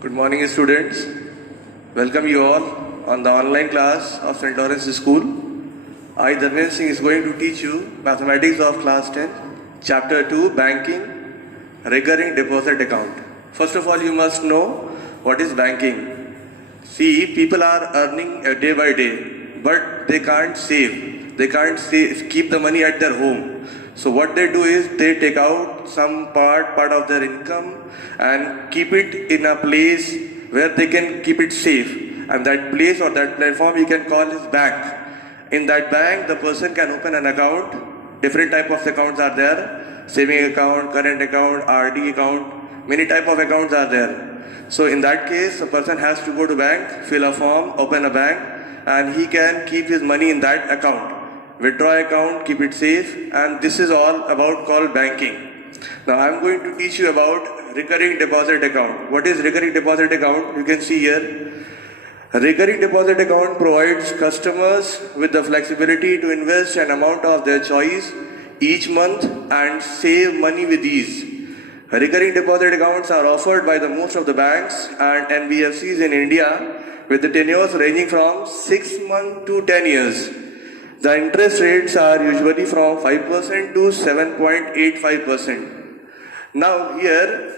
Good morning, students. Welcome you all on the online class of St. Lawrence School. I, Dharmendra Singh, is going to teach you Mathematics of Class 10, Chapter 2, Banking, Recurring Deposit Account. First of all, you must know what is banking. See, people are earning day by day, but they can't save. They can't keep the money at their home. So what they do is they take out some part of their income and keep it in a place where they can keep it safe. And that place or that platform you can call is bank. In that bank, the person can open an account. Different type of accounts are there. Saving account, current account, RD account. Many type of accounts are there. So in that case, a person has to go to bank, fill a form, open a bank, and he can keep his money in that account. Withdraw account, keep it safe, and this is all about called banking. Now I am going to teach you about recurring deposit account. What is recurring deposit account? You can see here. Recurring deposit account provides customers with the flexibility to invest an amount of their choice each month and save money with ease. Recurring deposit accounts are offered by the most of the banks and NBFCs in India with the tenures ranging from 6 months to 10 years. The interest rates are usually from 5% to 7.85%. Now here,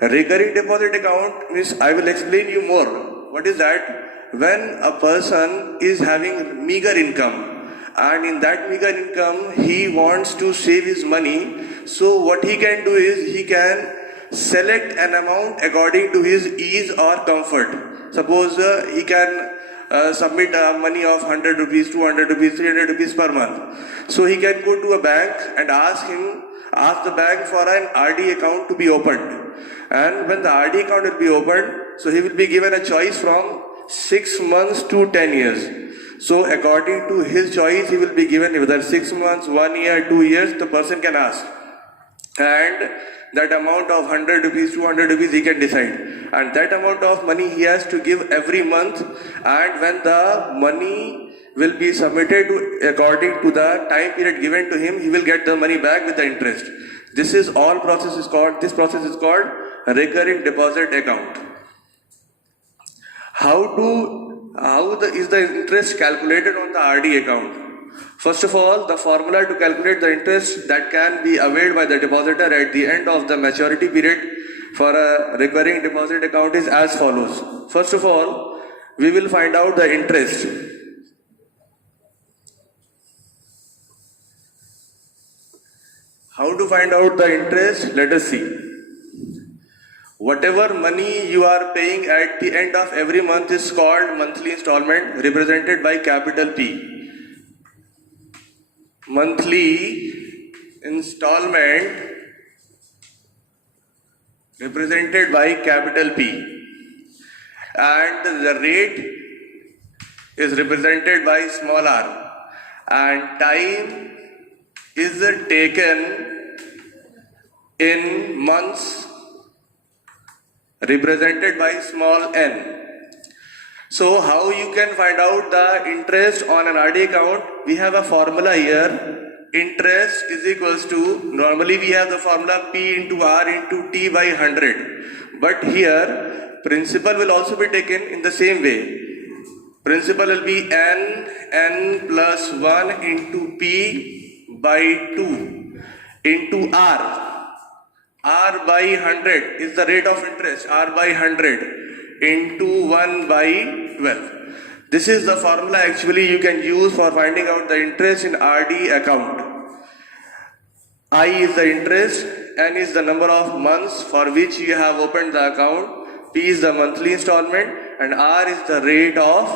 recurring deposit account means, I will explain you more. What is that? When a person is having meager income and in that meager income he wants to save his money, so what he can do is he can select an amount according to his ease or comfort. Suppose he can submit money of 100 rupees, 200 rupees, 300 rupees per month. So he can go to a bank and ask the bank for an RD account to be opened. And when the RD account will be opened, so he will be given a choice from 6 months to 10 years. So according to his choice, he will be given whether 6 months, 1 year, 2 years, the person can ask. And that amount of 100 rupees, 200 rupees he can decide. And that amount of money he has to give every month, and when the money will be submitted according to the time period given to him, he will get the money back with the interest. This process is called recurring deposit account. How is the interest calculated on the RD account? First of all, the formula to calculate the interest that can be availed by the depositor at the end of the maturity period for a recurring deposit account is as follows. First of all, we will find out the interest. How to find out the interest? Let us see. Whatever money you are paying at the end of every month is called monthly installment, represented by capital P. Monthly installment represented by capital P, and the rate is represented by small r, and time is taken in months represented by small n. So how you can find out the interest on an RD account? We have a formula here. Interest is equals to, normally we have the formula P into R into T by 100. But here, principal will also be taken in the same way. Principal will be n plus 1 into P by 2 into R. R by 100 is the rate of interest, R by 100 into 1 by 12. This is the formula actually you can use for finding out the interest in RD account. I is the interest, N is the number of months for which you have opened the account, P is the monthly installment, and R is the rate of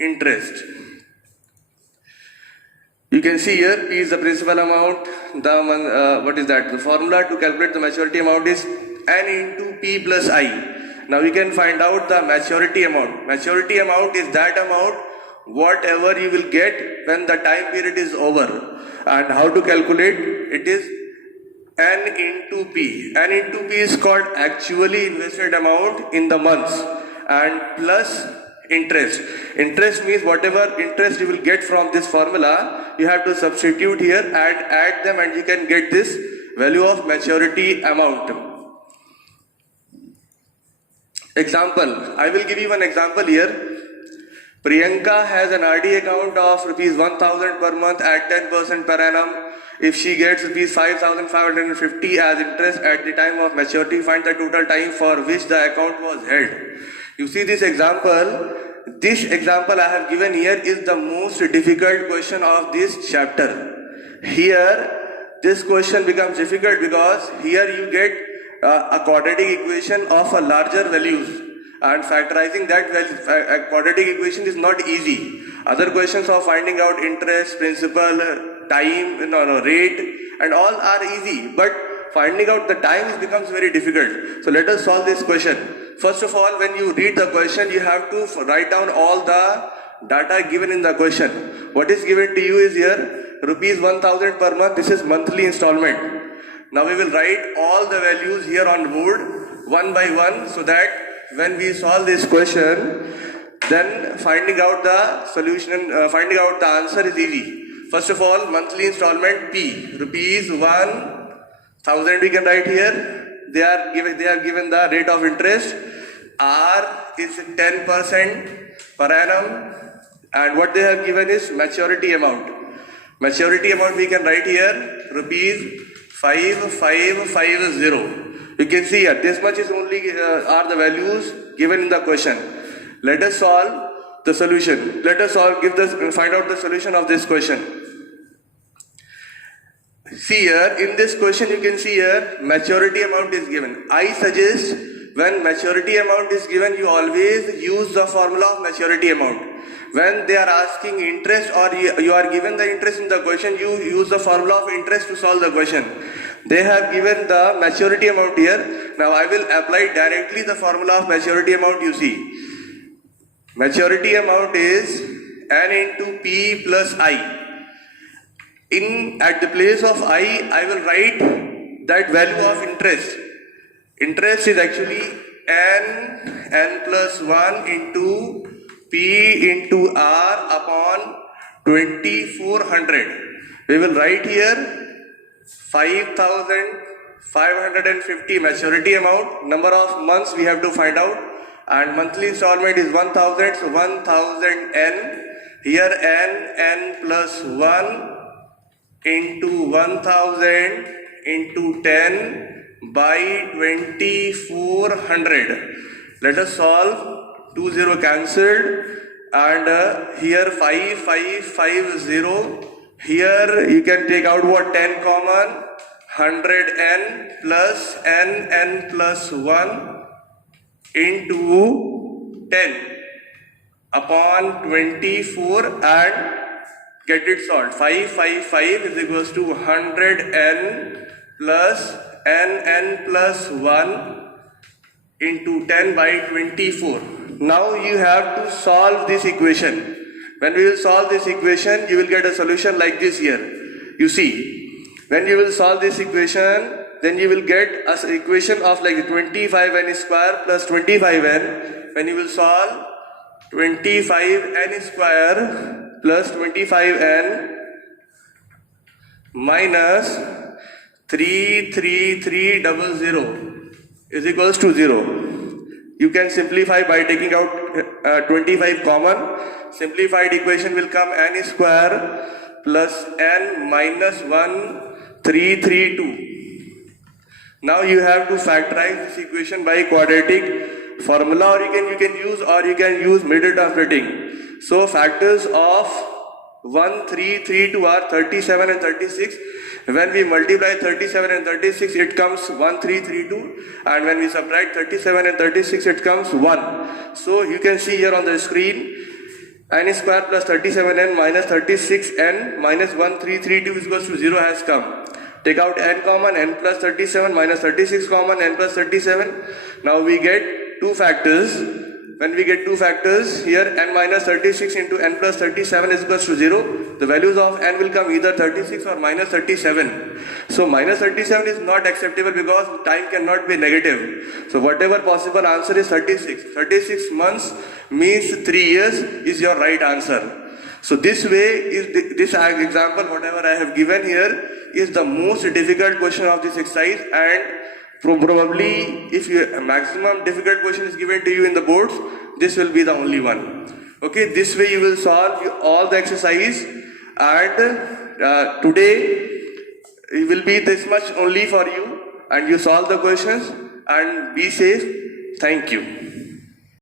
interest. You can see here, P is the principal amount, the formula to calculate the maturity amount is N into P plus I. Now we can find out the maturity amount. Maturity amount is that amount whatever you will get when the time period is over. And how to calculate? It is N into P. N into P is called actually invested amount in the months, and plus interest. Interest means whatever interest you will get from this formula, you have to substitute here and add them, and you can get this value of maturity amount. Example, I will give you one example here. Priyanka has an RD account of rupees 1000 per month at 10% per annum. If she gets rupees 5550 as interest at the time of maturity, find the total time for which the account was held. You see this example I have given here is the most difficult question of this chapter. Here, this question becomes difficult because here you get a quadratic equation of a larger values. And factorizing that a quadratic equation is not easy. Other questions of finding out interest, principal, time, rate, and all are easy. But finding out the time becomes very difficult. So let us solve this question. First of all, when you read the question, you have to write down all the data given in the question. What is given to you is here rupees 1000 per month. This is monthly installment. Now we will write all the values here on board one by one, so that when we solve this question, then finding out the solution, finding out the answer is easy. First of all, monthly installment P, rupees 1000 we can write here. They have given the rate of interest. R is 10% per annum, and what they have given is maturity amount. Maturity amount we can write here rupees 5550. You can see here, this much is only are the values given in the question. Let us solve the solution. Let us find out the solution of this question. See here, in this question you can see here, maturity amount is given. I suggest when maturity amount is given, you always use the formula of maturity amount. When they are asking interest or you are given the interest in the question, you use the formula of interest to solve the question. They have given the maturity amount here. Now I will apply directly the formula of maturity amount. You see, maturity amount is N into P plus I. At the place of I will write that value of interest. Interest is actually N plus 1 into P into R upon 2400. We will write here 5550 maturity amount. Number of months we have to find out, and monthly installment is 1000, so 1000 N. Here N plus 1 into 1000 into 10 by 2400. Let us solve. 20 cancelled, and here 5550. Here you can take out what 10 common, 100 n plus 1 into 10 upon 24 and get it solved. 555 is equals to 100 n plus 1 into 10 by 24. Now you have to solve this equation. When we will solve this equation, you will get a solution like this here. You see, when you will solve this equation, then you will get an equation of like 25n square plus 25n. When you will solve 25n square plus 25n minus 33300 is equals to 0. You can simplify by taking out 25 common. Simplified equation will come n square plus n minus 1332. Now you have to factorize this equation by quadratic formula, or you can use middle term splitting. So factors of 1332 are 37 and 36. When we multiply 37 and 36, it comes 1332, and when we subtract 37 and 36, it comes 1. So you can see here on the screen, n square plus 37n minus 36n minus 1332 is equals to 0 has come. Take out n common, n plus 37 minus 36 common, n plus 37. Now we get two factors. When we get two factors, here n minus 36 into n plus 37 is equals to 0. The values of n will come either 36 or minus 37. So minus 37 is not acceptable because time cannot be negative. So whatever possible answer is 36. 36 months means 3 years is your right answer. So this way is this example whatever I have given here is the most difficult question of this exercise, and Probably, if a maximum difficult question is given to you in the boards, this will be the only one. Okay, this way you will solve all the exercise, and today it will be this much only for you, and you solve the questions and be safe. Thank you.